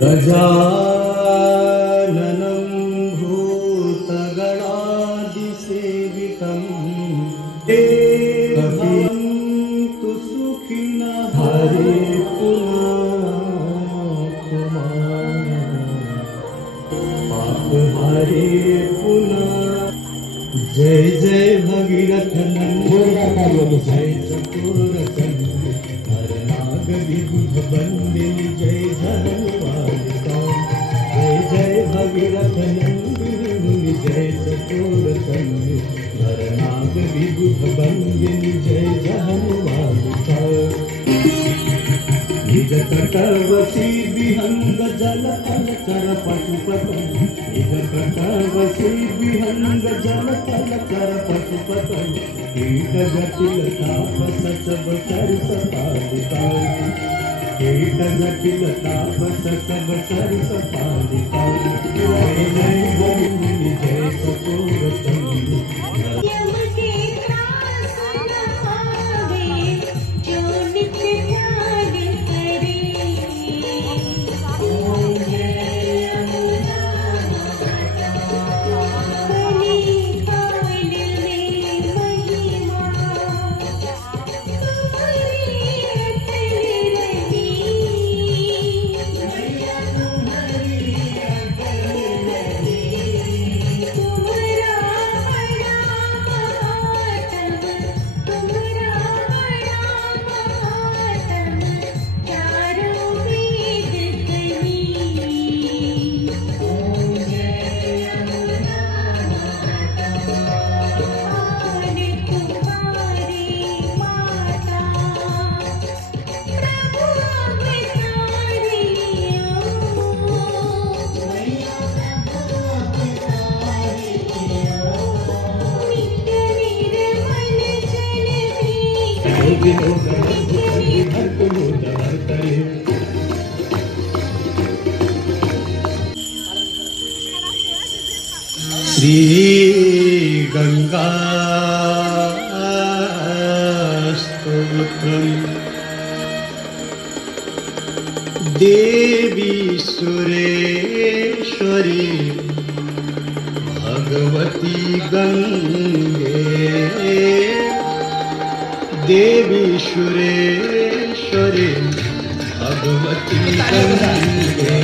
गजाननं भूतगणादिसेवितं भवन्तु सुखिनः हरे हरे पुनः। जय जय भगीरथ नंदन जय चकोरकंद हर नाग विबुध बंदिनी जय धनुवादिका। जय जय भगीरथ नंदन जय चकोरकंद हर नाग विबुध बंदिनी जय धनुवादिका। निज कटवसी विहंग जल फल कर पशुपतम निज कटवसी विहंग जल फल कर पशुपतम कीट जटिल तापस सब सरस पालिका। कीट जटिल तापस सब सरस पालिका। जय जय गोविंद जय चकोरकंद श्री गंगा स्तोत्रम देवी सुरेश्वरी भगवती गंगे। देवी सुरेश्वरी भगवती गंगे।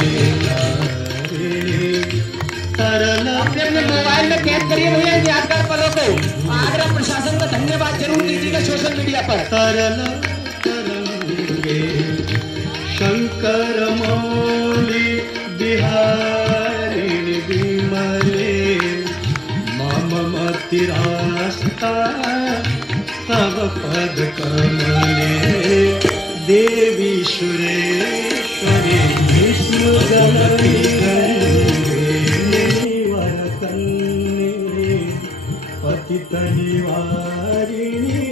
अपने मोबाइल में कैद करिए भैया इन यादगार पलों को। आगरा प्रशासन का धन्यवाद जरूर दीजिएगा सोशल मीडिया पर। तरल तरंगे शंकर मौली बिहारिणी विमले मम मतिरास्ता तव पद कमले। देवी सुरेश्वरी विष्णु जननी पतित निवारिणी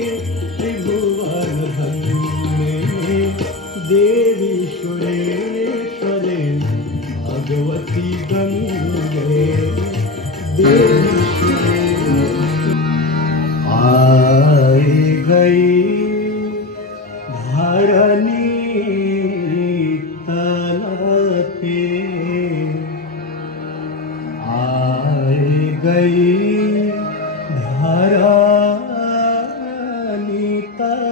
त्रिभुवन धन्ये। देवी सुरेश्वरी भगवती गंगे। देवी आई गई धरनी तल पे आई गई धरनी तल